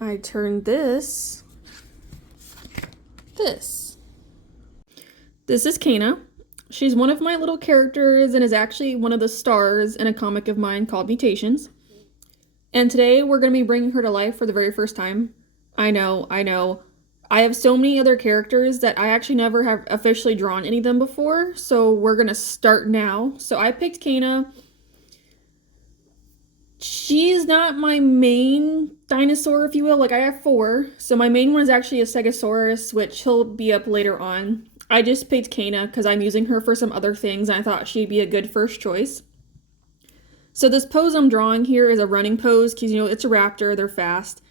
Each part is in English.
I turned this. This is Caena. She's one of my little characters and is actually one of the stars in a comic of mine called Mutations. And today we're going to be bringing her to life for the very first time. I know. I have so many other characters that I actually never have officially drawn any of them before, so we're going to start now. So I picked Caena. She's not my main dinosaur, if you will. Like, I have 4. So my main one is actually a stegosaurus, which he'll be up later on. I just picked Caena because I'm using her for some other things, and I thought she'd be a good first choice. So this pose I'm drawing here is a running pose because, it's a raptor, they're fast.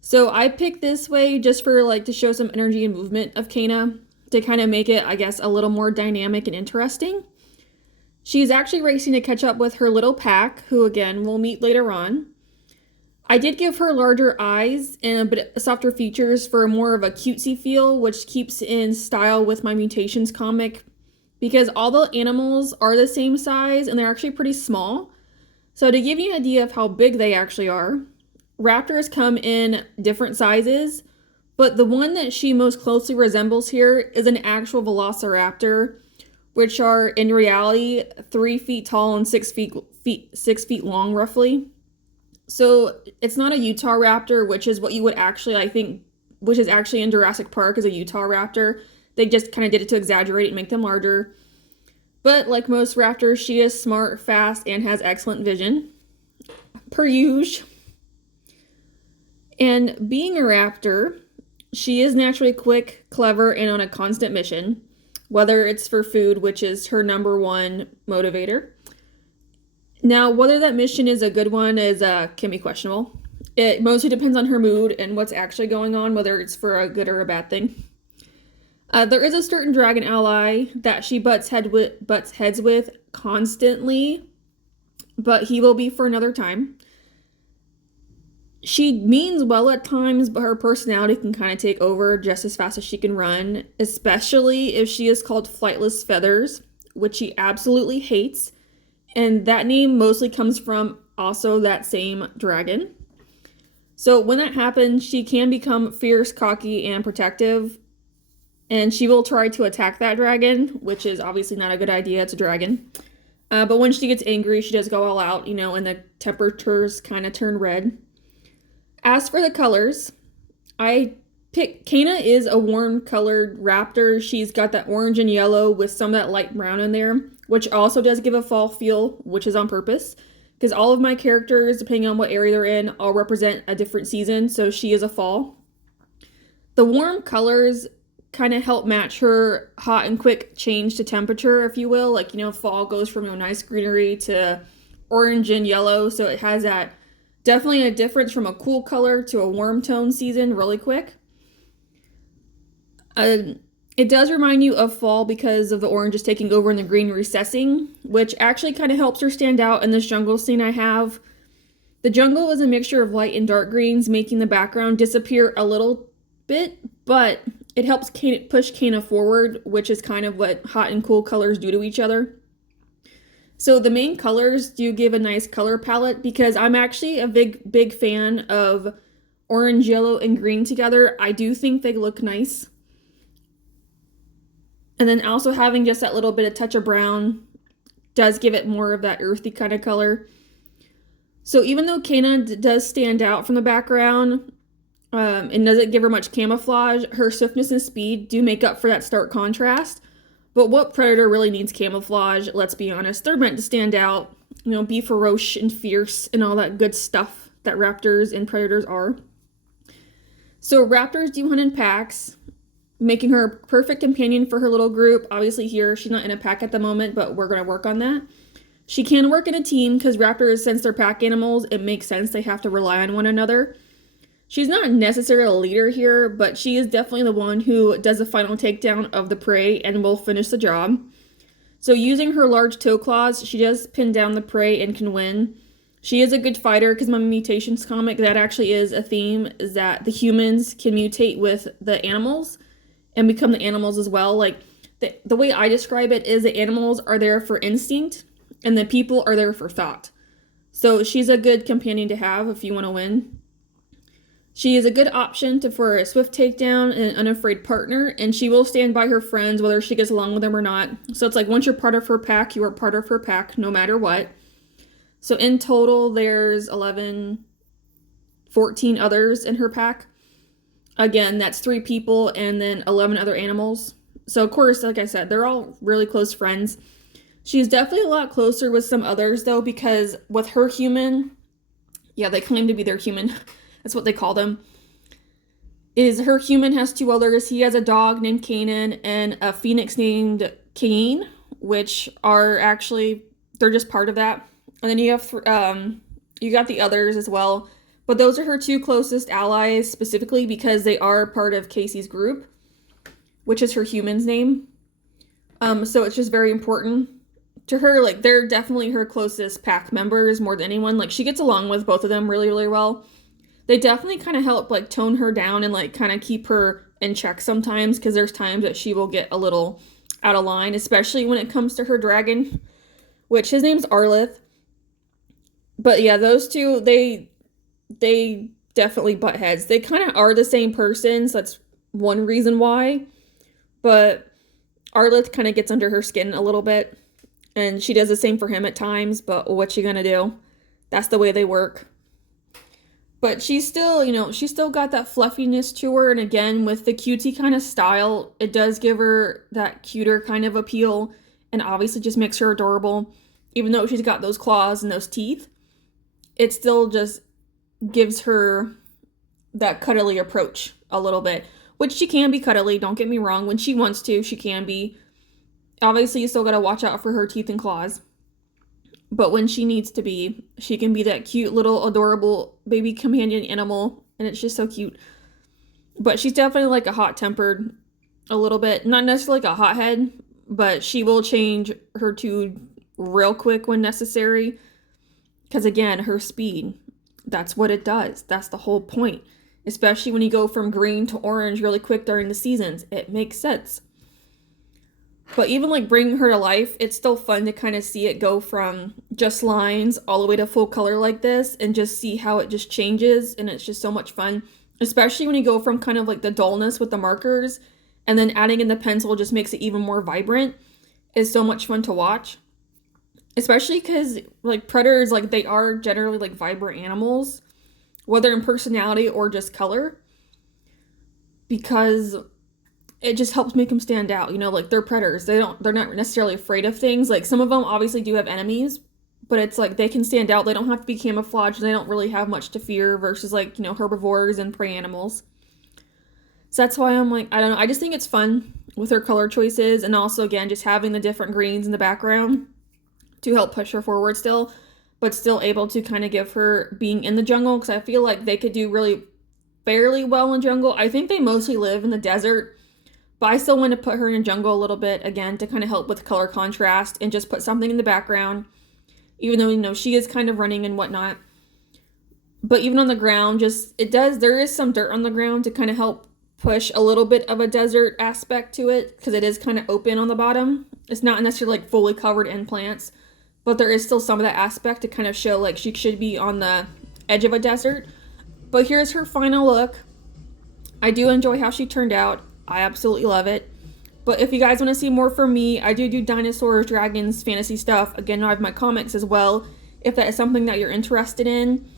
So I picked this way just for, to show some energy and movement of Caena to kind of make it, I guess, a little more dynamic and interesting. She's actually racing to catch up with her little pack, who, again, we'll meet later on. I did give her larger eyes and a bit softer features for more of a cutesy feel, which keeps in style with my Mutations comic, because all the animals are the same size and they're actually pretty small. So to give you an idea of how big they actually are, raptors come in different sizes, but the one that she most closely resembles here is an actual Velociraptor, which are in reality 3 feet tall and 6 feet long roughly. So it's not a Utah raptor, which is what you would actually, I think, which is actually in Jurassic Park is a Utah raptor. They just kind of did it to exaggerate and make them larger. But like most raptors, she is smart, fast, and has excellent vision, per usual. And being a raptor, she is naturally quick, clever, and on a constant mission, whether it's for food, which is her #1 motivator. Now, whether that mission is a good one can be questionable. It mostly depends on her mood and what's actually going on, whether it's for a good or a bad thing. There is a certain dragon ally that she butts heads with constantly, but he will be for another time. She means well at times, but her personality can kind of take over just as fast as she can run, especially if she is called Flightless Feathers, which she absolutely hates. And that name mostly comes from also that same dragon. So when that happens, she can become fierce, cocky, and protective. And she will try to attack that dragon, which is obviously not a good idea. It's a dragon. But when she gets angry, she does go all out, and the temperatures kind of turn red. As for the colors, Caena is a warm-colored raptor. She's got that orange and yellow with some of that light brown in there, which also does give a fall feel, which is on purpose, because all of my characters, depending on what area they're in, all represent a different season, so she is a fall. The warm colors kind of help match her hot and quick change to temperature, if you will. Fall goes from nice greenery to orange and yellow, so it has that definitely a difference from a cool color to a warm tone season really quick. It does remind you of fall because of the orange is taking over and the green recessing, which actually kind of helps her stand out in this jungle scene I have. The jungle is a mixture of light and dark greens, making the background disappear a little bit, but it helps push Caena forward, which is kind of what hot and cool colors do to each other. So the main colors do give a nice color palette because I'm actually a big fan of orange, yellow, and green together. I do think they look nice. And then also having just that little bit of touch of brown does give it more of that earthy kind of color. So even though Caena does stand out from the background and doesn't give her much camouflage, her swiftness and speed do make up for that stark contrast. But what predator really needs camouflage? Let's be honest. They're meant to stand out, be ferocious and fierce and all that good stuff that raptors and predators are. So raptors do hunt in packs, making her a perfect companion for her little group. Obviously here, she's not in a pack at the moment, but we're going to work on that. She can work in a team because raptors, since they're pack animals, it makes sense they have to rely on one another. She's not necessarily a leader here, but she is definitely the one who does the final takedown of the prey and will finish the job. So using her large toe claws, she does pin down the prey and can win. She is a good fighter because my Mutations comic, that actually is a theme, is that the humans can mutate with the animals and become the animals as well. The way I describe it is the animals are there for instinct and the people are there for thought. So she's a good companion to have if you want to win. She is a good option for a swift takedown and an unafraid partner, and she will stand by her friends whether she gets along with them or not. So it's like once you're part of her pack, you are part of her pack no matter what. So in total, there's 11, 14 others in her pack. Again, that's 3 people and then 11 other animals. So of course, like I said, they're all really close friends. She's definitely a lot closer with some others though, because with her human, yeah, they claim to be their human. That's what they call them. Is her human has 2 others. He has a dog named Caena and a phoenix named Caena, which are actually, they're just part of that. And then you have you got the others as well. But those are her 2 closest allies specifically because they are part of Casey's group, which is her human's name. So it's just very important to her. Like, they're definitely her closest pack members more than anyone. Like, she gets along with both of them really, really well. They definitely kind of help, like, tone her down and, like, kind of keep her in check sometimes, because there's times that she will get a little out of line, especially when it comes to her dragon, which his name's Arlith. But yeah, those 2, they definitely butt heads. They kind of are the same person, so that's one reason why. But Arlith kind of gets under her skin a little bit, and she does the same for him at times, but what you gonna do? That's the way they work. But she's still, she's still got that fluffiness to her, and again, with the cutie kind of style, it does give her that cuter kind of appeal, and obviously just makes her adorable. Even though she's got those claws and those teeth, it still just gives her that cuddly approach a little bit, which she can be cuddly, don't get me wrong. When she wants to, she can be. Obviously, you still gotta watch out for her teeth and claws. But when she needs to be, she can be that cute little adorable baby companion animal, and it's just so cute. But she's definitely like a hot-tempered a little bit. Not necessarily like a hothead, but she will change her tune real quick when necessary. Because again, her speed, that's what it does. That's the whole point. Especially when you go from green to orange really quick during the seasons. It makes sense. But even like bringing her to life, it's still fun to kind of see it go from just lines all the way to full color like this, and just see how it just changes, and it's just so much fun. Especially when you go from kind of like the dullness with the markers, and then adding in the pencil just makes it even more vibrant. It's so much fun to watch. Especially because like predators, like they are generally like vibrant animals, whether in personality or just color, because it just helps make them stand out. Like they're predators. They're not necessarily afraid of things. Like some of them obviously do have enemies, but it's like they can stand out. They don't have to be camouflaged. They don't really have much to fear versus like, herbivores and prey animals. So that's why I'm like, I don't know. I just think it's fun with her color choices, and also again, just having the different greens in the background to help push her forward still, but still able to kind of give her being in the jungle, because I feel like they could do really fairly well in jungle. I think they mostly live in the desert, but I still want to put her in a jungle a little bit, again, to kind of help with color contrast and just put something in the background, even though, she is kind of running and whatnot. But even on the ground, there is some dirt on the ground to kind of help push a little bit of a desert aspect to it, because it is kind of open on the bottom. It's not necessarily like fully covered in plants, but there is still some of that aspect to kind of show like she should be on the edge of a desert. But here's her final look. I do enjoy how she turned out. I absolutely love it. But if you guys want to see more from me, I do dinosaurs, dragons, fantasy stuff. Again, I have my comics as well, if that is something that you're interested in.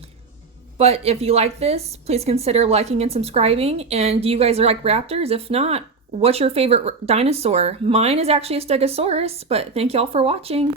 But if you like this, please consider liking and subscribing. And do you guys like raptors? If not, what's your favorite dinosaur? Mine is actually a stegosaurus, but thank y'all for watching.